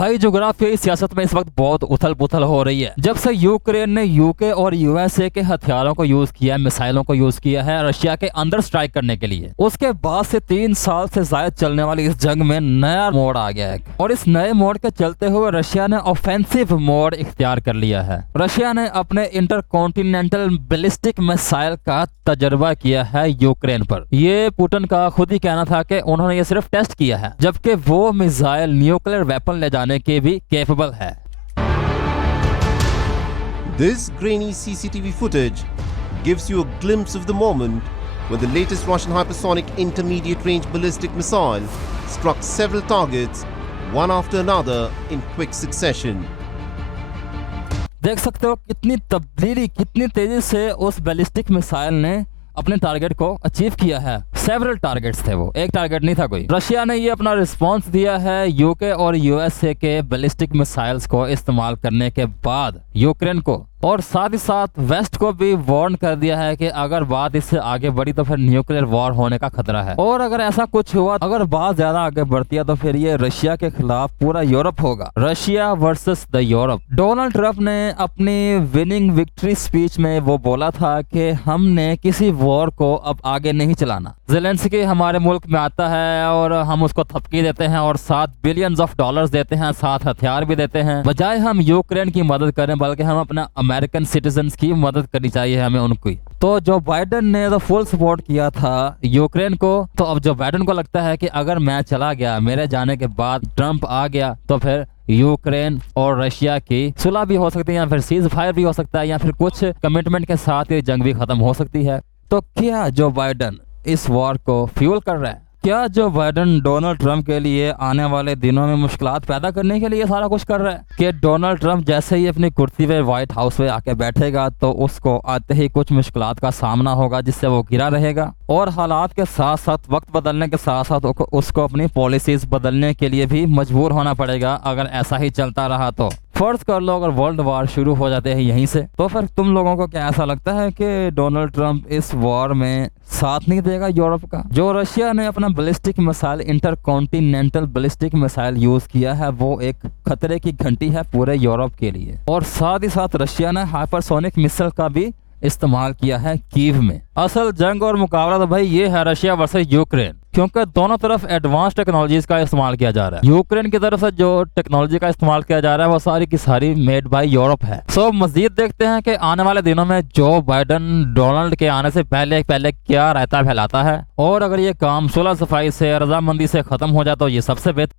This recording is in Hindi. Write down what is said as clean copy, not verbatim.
भाई जोग्राफियाई सियासत में इस वक्त बहुत उथल पुथल हो रही है। जब से यूक्रेन ने यूके और यूएसए के हथियारों को यूज किया है, मिसाइलों को यूज किया है रशिया के अंदर स्ट्राइक करने के लिए, उसके बाद से 3 साल से ज्यादा चलने वाली इस जंग में नया मोड़ आ गया है। और इस नए मोड़ के चलते हुए रशिया ने ऑफेंसिव मोड इख्तियार कर लिया है। रशिया ने अपने इंटरकॉन्टिनेंटल बैलिस्टिक मिसाइल का तजर्बा किया है यूक्रेन पर। ये पुतिन का खुद ही कहना था कि उन्होंने ये सिर्फ टेस्ट किया है, जबकि वो मिसाइल न्यूक्लियर वेपन ले जाने के भी कैपेबल है। This grainy CCTV footage gives you a glimpse of the moment when the latest Russian hypersonic intermediate range ballistic missile struck several targets, one after another in quick succession. देख सकते हो कितनी तब्दीली, कितनी तेजी से उस बैलिस्टिक मिसाइल ने अपने टारगेट को अचीव किया है। सेवरल टारगेट्स थे, वो एक टारगेट नहीं था कोई। रशिया ने ये अपना रिस्पांस दिया है यूके और यूएसए के बैलिस्टिक मिसाइल्स को इस्तेमाल करने के बाद यूक्रेन को, और साथ ही साथ वेस्ट को भी वार्न कर दिया है कि अगर बात इससे आगे बढ़ी तो फिर न्यूक्लियर वॉर होने का खतरा है। और अगर ऐसा कुछ हुआ, अगर बात ज्यादा आगे बढ़ती है तो फिर ये रशिया के खिलाफ पूरा यूरोप होगा, Russia versus the Europe. Donald Trump ने अपनी विनिंग विक्ट्री स्पीच में वो बोला था कि हमने किसी वॉर को अब आगे नहीं चलाना। ज़ेलेंस्की हमारे मुल्क में आता है और हम उसको थपकी देते हैं और 7 बिलियंस ऑफ डॉलर्स देते हैं, साथ हथियार भी देते हैं। बजाय हम यूक्रेन की मदद करें बल्कि हम अपना अमेरिकन सिटीजन्स की मदद करनी चाहिए हमें उनकी। तो जो बाइडेन ने तो फुल सपोर्ट किया था यूक्रेन को, तो अब जो बाइडेन को लगता है कि अगर मैं चला गया, मेरे जाने के बाद ट्रंप आ गया, तो फिर यूक्रेन और रशिया की सुलह भी हो सकती है, या फिर सीज फायर भी हो सकता है, या फिर कुछ कमिटमेंट के साथ ये जंग भी खत्म हो सकती है। तो क्या जो बाइडेन इस वॉर को फ्यूल कर रहा है? क्या जो बाइडेन डोनाल्ड ट्रंप के लिए आने वाले दिनों में मुश्किलात पैदा करने के लिए सारा कुछ कर रहा है? कि डोनाल्ड ट्रंप जैसे ही अपनी कुर्सी पे व्हाइट हाउस में आके बैठेगा तो उसको आते ही कुछ मुश्किलात का सामना होगा जिससे वो गिरा रहेगा, और हालात के साथ साथ, वक्त बदलने के साथ साथ उसको अपनी पॉलिसीज बदलने के लिए भी मजबूर होना पड़ेगा। अगर ऐसा ही चलता रहा तो फर्ज कर लो अगर वर्ल्ड वार शुरू हो जाते हैं यहीं से, तो फिर तुम लोगों को क्या ऐसा लगता है कि डोनाल्ड ट्रंप इस वॉर में साथ नहीं देगा यूरोप का? जो रशिया ने अपना ballistic missile, intercontinental ballistic missile use किया है, वो एक खतरे की घंटी है पूरे यूरोप के लिए। और साथ ही साथ रशिया ने हाइपरसोनिक मिसाइल का भी इस्तेमाल किया है कीव में। असल जंग और मुकाबला तो भाई ये है रशिया वर्सेस यूक्रेन, क्योंकि दोनों तरफ एडवांस टेक्नोलॉजीज का इस्तेमाल किया जा रहा है। यूक्रेन की तरफ से जो टेक्नोलॉजी का इस्तेमाल किया जा रहा है वो सारी की सारी मेड बाय यूरोप है। सो मजीद देखते हैं कि आने वाले दिनों में जो बाइडेन डोनाल्ड के आने से पहले क्या रायता फैलाता है, और अगर ये काम सुलह सफाई से, रजामंदी से खत्म हो जाए तो ये सबसे बेहतर।